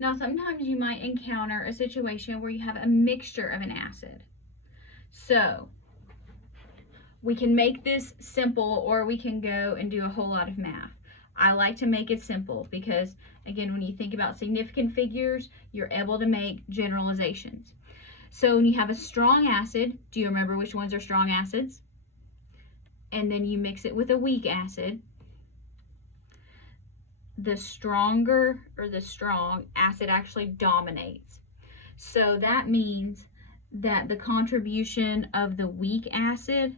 Now, sometimes you might encounter a situation where you have a mixture of an acid. So we can make this simple, or we can go and do a whole lot of math. I like to make it simple because, again, when you think about significant figures, you're able to make generalizations. So when you have a strong acid, do you remember which ones are strong acids? And then you mix it with a weak acid. The stronger, or the strong acid, actually dominates. So that means that the contribution of the weak acid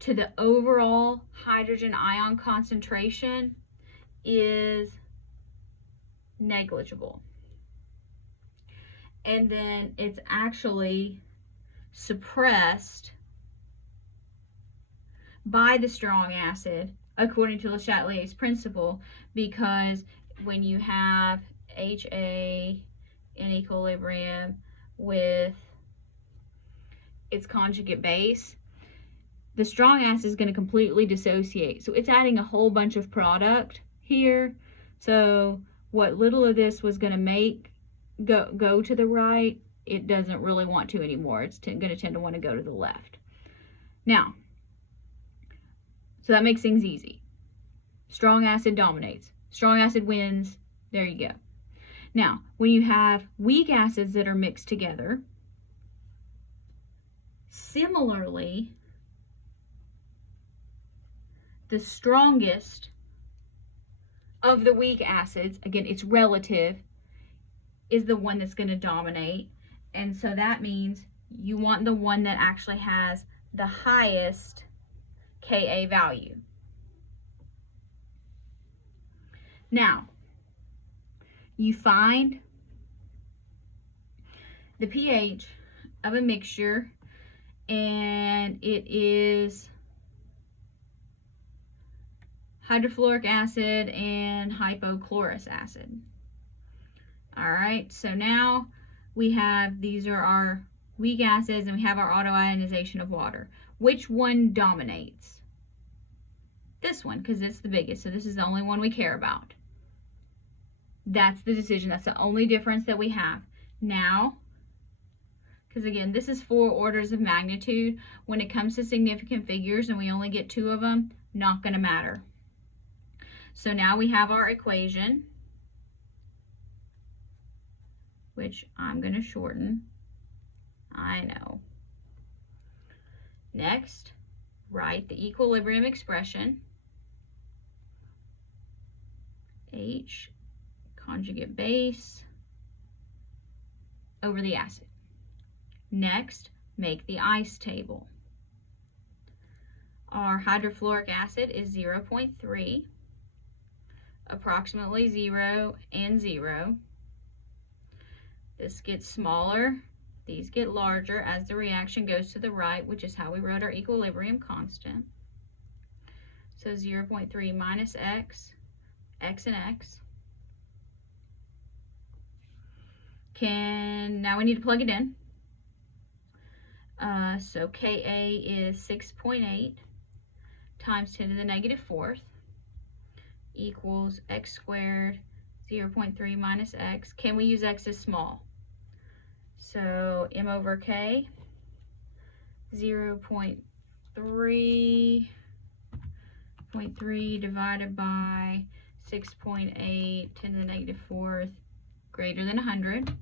to the overall hydrogen ion concentration is negligible. And then it's actually suppressed by the strong acid, according to Le Chatelier's principle, because when you have HA in equilibrium with its conjugate base, the strong acid is going to completely dissociate. So it's adding a whole bunch of product here. So what little of this was going to make go to the right, it doesn't really want to anymore. It's going to tend to want to go to the left. Now, so that makes things easy. Strong acid dominates. Strong acid wins. There you go. Now, when you have weak acids that are mixed together, similarly, the strongest of the weak acids, again, it's relative, is the one that's going to dominate. And so that means you want the one that actually has the highest Ka value. Now, you find the pH of a mixture, and it is hydrofluoric acid and hypochlorous acid. All right, so now we have, these are our weak acids, and we have our autoionization of water. Which one dominates? This one, because it's the biggest, so this is the only one we care about. That's the decision. That's the only difference that we have. Now, because again, this is 4 orders of magnitude. When it comes to significant figures and we only get 2 of them, not going to matter. So now we have our equation, which I'm going to shorten. I know. Next, write the equilibrium expression. H conjugate base over the acid. Next, make the ice table. Our hydrofluoric acid is 0.3, approximately 0 and 0. This gets smaller, these get larger as the reaction goes to the right, which is how we wrote our equilibrium constant. So 0.3 minus x, x and x. Now we need to plug it in. So Ka is 6.8 times 10 to the negative 4th equals x squared, 0.3 minus x. Can we use x as small? So m over k, 0.3 divided by 6.8, 10 to the negative 4th, greater than 100.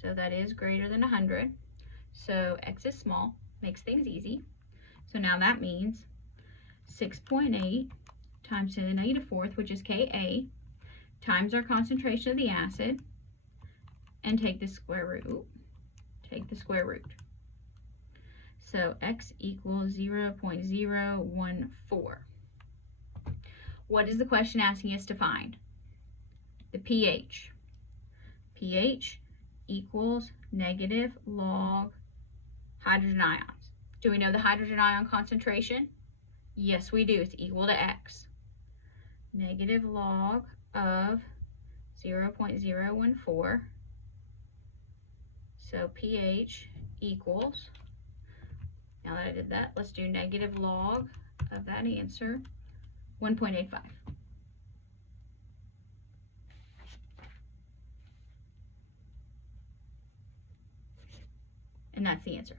So that is greater than 100. So x is small, makes things easy. So now that means 6.8 times 10 to the negative 4th, which is Ka, times our concentration of the acid, and take the square root. So x equals 0.014. What is the question asking us to find? The pH. pH equals negative log hydrogen ions. Do we know the hydrogen ion concentration? Yes, we do. It's equal to x. Negative log of 0.014. So pH equals, now that I did that, let's do negative log of that answer, 1.85. And that's the answer.